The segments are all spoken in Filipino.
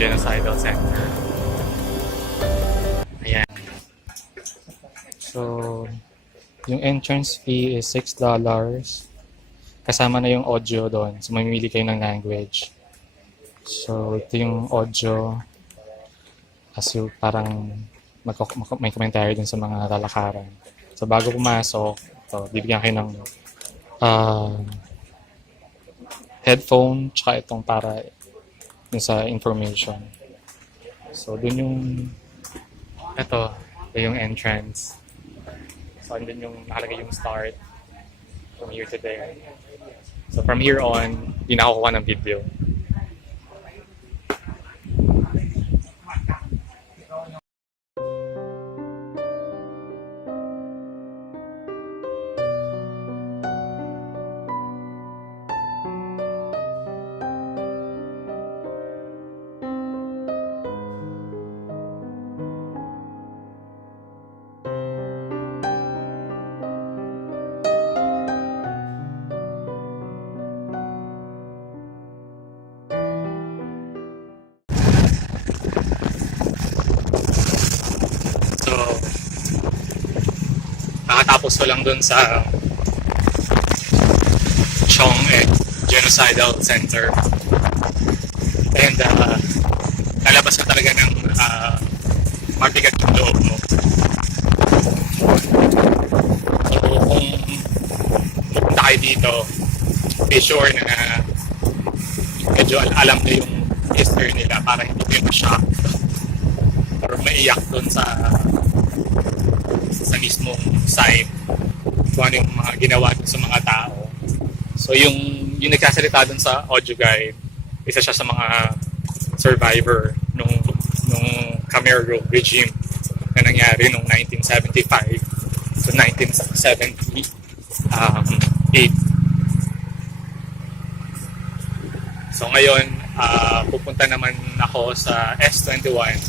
Genocidal Center. Ayan. So, yung entrance fee is $6. Kasama na yung audio doon. So, mamimili kayo ng language. So, ito yung audio. As you parang may commentary din sa mga lalakaran. So, bago pumasok, ito, bibigyan kayo ng headphone, tsaka itong para yun sa information. So, dun yung ito yung entrance. So, andun yung nakalagay yung start from here to there. So, from here on, di na ako kuha ng video. So, nakatapos ko lang dun sa PHNOM Genocidal Center. And lalabas ka talaga ng mabigat yung loob mo. So, kung pupunta kayo dito, be sure na medyo alam na yung history nila para hindi kayo ma-shock or maiyak dun sa mismong site kung ano yung mga ginawa dun sa mga tao. So yung nagsasalita dun sa audio guide, isa siya sa mga survivor nung Khmer Rouge regime na nangyari nung 1975 to 1978. So ngayon, pupunta naman ako sa S-21.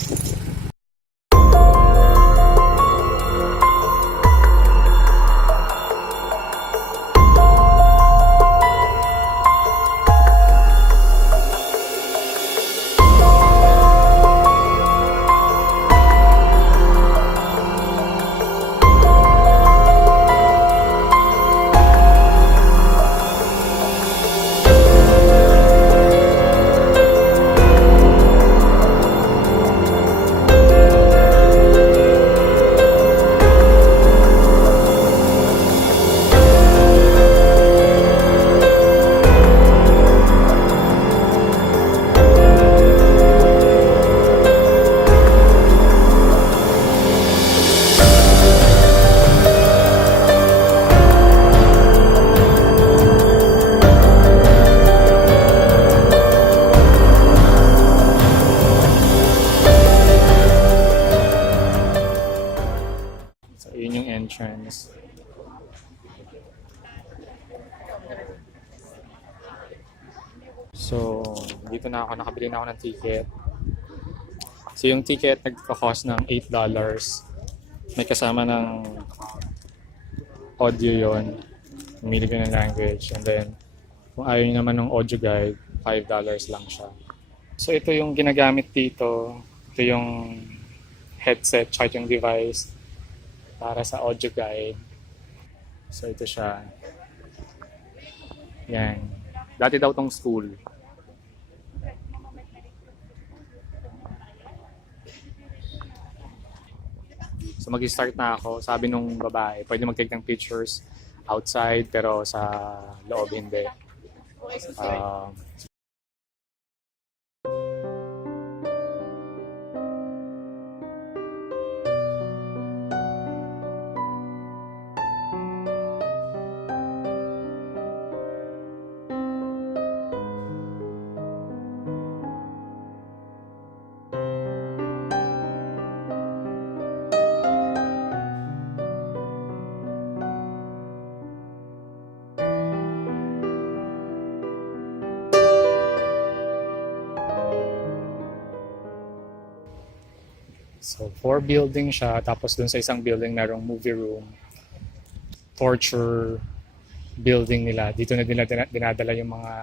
Entrance. So, dito na ako, nakabili na ako ng ticket. So, yung ticket nagka-cost ng $8. May kasama ng audio yon. Pumili ko ng language. And then, kung ayaw nyo naman ng audio guide, $5 lang siya. So, ito yung ginagamit dito. Ito yung headset, tsaka yung device para sa audio guide. So, ito siya. Yan. Dati daw tong school. So, mag-start na ako. Sabi nung babae, pwede mag-take ng pictures outside, pero sa loob hindi. So, 4 building siya. Tapos dun sa isang building merong movie room. Torture building nila. Dito na dinadala yung mga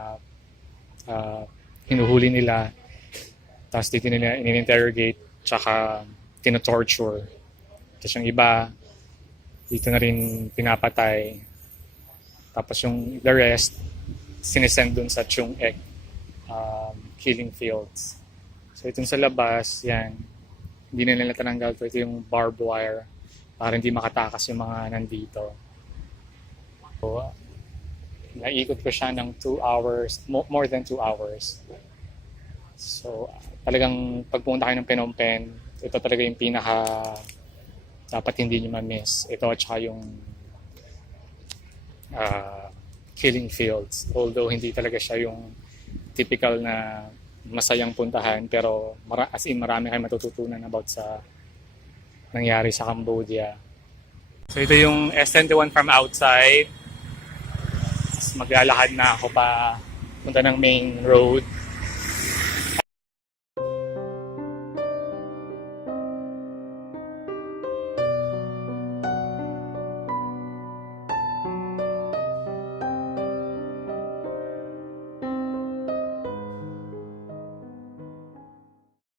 hinuhuli nila. Tapos dito nila in-interrogate, tsaka tino-torture. Tapos yung iba, dito na rin pinapatay. Tapos yung the rest, sinesend dun sa Chung Ek killing fields. So itong sa labas, yan, hindi na nila tinanggal. Ito yung barbed wire para hindi makatakas yung mga nandito. So, naikot ko siya ng 2 hours, more than 2 hours. So, talagang pagpunta kayo ng Phnom Penh, ito talaga yung pinaka dapat hindi nyo ma-miss. Ito at saka yung killing fields. Although hindi talaga siya yung typical na masayang puntahan, pero as in marami kayong matututunan about sa nangyari sa Cambodia. So ito yung S-21 from outside. Maglalakad na ako pa punta ng main road.